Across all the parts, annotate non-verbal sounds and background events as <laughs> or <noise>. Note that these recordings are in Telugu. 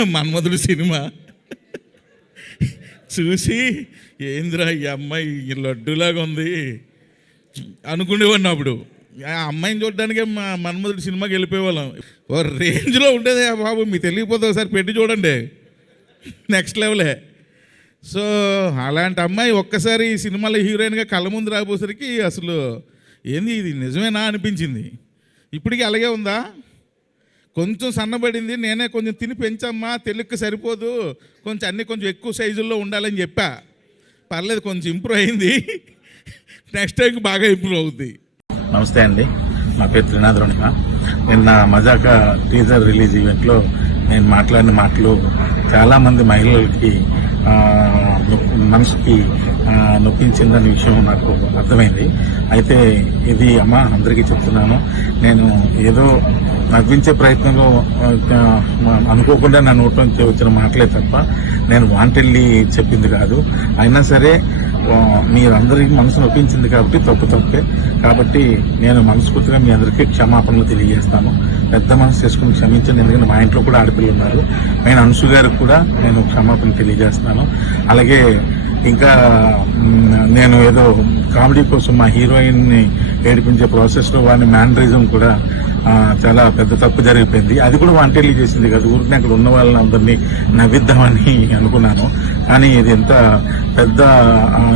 మన్మధుడు సినిమా. చూసి ఏందిరా ఈ అమ్మాయి? ఈ లడ్డులాగా ఉంది. అనుకునేవాడిని అప్పుడు. ఆ అమ్మాయిని చూడడానికే మా మన్మధుడు సినిమాకి వెళ్ళిపోయేవాళ్ళం. ఓ రేంజ్లో ఉండేది బాబు. మీకు తెలియకపోతే ఒకసారి పెట్టి చూడండి. నెక్స్ట్ లెవెలే. సో అలాంటి అమ్మాయి ఒక్కసారి ఈ సినిమాలో హీరోయిన్గా కళ్ళ ముందు రాబోసరికి అసలు ఏంది ఇది? నిజమేనా అనిపించింది. ఇప్పటికీ అలాగే ఉందా? కొంచెం సన్నబడింది నేనే కొంచెం తిని పెంచమ్మా తెలుగుకి సరిపోదు కొంచెం అన్నీ కొంచెం ఎక్కువ సైజుల్లో ఉండాలని చెప్పా. పర్లేదు కొంచెం ఇంప్రూవ్ అయింది. నెక్స్ట్ టైంకి బాగా ఇంప్రూవ్ అవుద్ది. నమస్తే అండి. నా పేరు త్రినాథ్ రుణిమ. నిన్న మజాక టీజర్ రిలీజ్ ఈవెంట్లో నేను మాట్లాడిన మాటలు చాలామంది మహిళలకి మనసుకి నొప్పించిందనే విషయం నాకు అర్థమైంది. అయితే ఇది అమ్మ అందరికీ చెప్తున్నాను. నేను ఏదో నవ్వించే ప్రయత్నంలో అనుకోకుండా నా నోట్లో వచ్చిన మాటలే తప్ప నేను వాంటెళ్ళి చెప్పింది కాదు. అయినా సరే మీరందరికీ మనసు నొప్పించింది కాబట్టి తప్పు తప్పే. కాబట్టి నేను మనస్ఫూర్తిగా మీ అందరికీ క్షమాపణలు తెలియజేస్తాను. పెద్ద మనసు చేసుకుని క్షమించండి ఎందుకంటే మా ఇంట్లో కూడా ఆడపిల్లలు ఉన్నారు. నేను అంశు గారికి కూడా నేను క్షమాపణ తెలియజేస్తాను. అలాగే ఇంకా నేను ఏదో కామెడీ కోసం మా హీరోయిన్ని ఏడిపించే ప్రాసెస్లో వాడిని మ్యానరిజం కూడా చాలా పెద్ద తప్పు జరిగిపోయింది. అది కూడా వాంటెల్లి చేసింది కదా. ఊరికి అక్కడ ఉన్న వాళ్ళని అందరినీ నవ్విద్దామని <laughs> అనుకున్నాను. కానీ ఇది ఎంత పెద్ద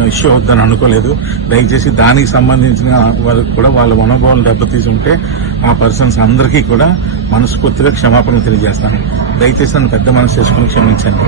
ఇష్యూ అవుద్దని అనుకోలేదు. దయచేసి దానికి సంబంధించిన వాళ్ళకి కూడా వాళ్ళ మనోభావాలు దెబ్బతీసి ఉంటే ఆ పర్సన్స్ అందరికీ కూడా మనస్ఫూర్తిగా క్షమాపణ తెలియజేస్తాను. దయచేసి నన్ను పెద్ద మనసు చేసుకుని క్షమించండి.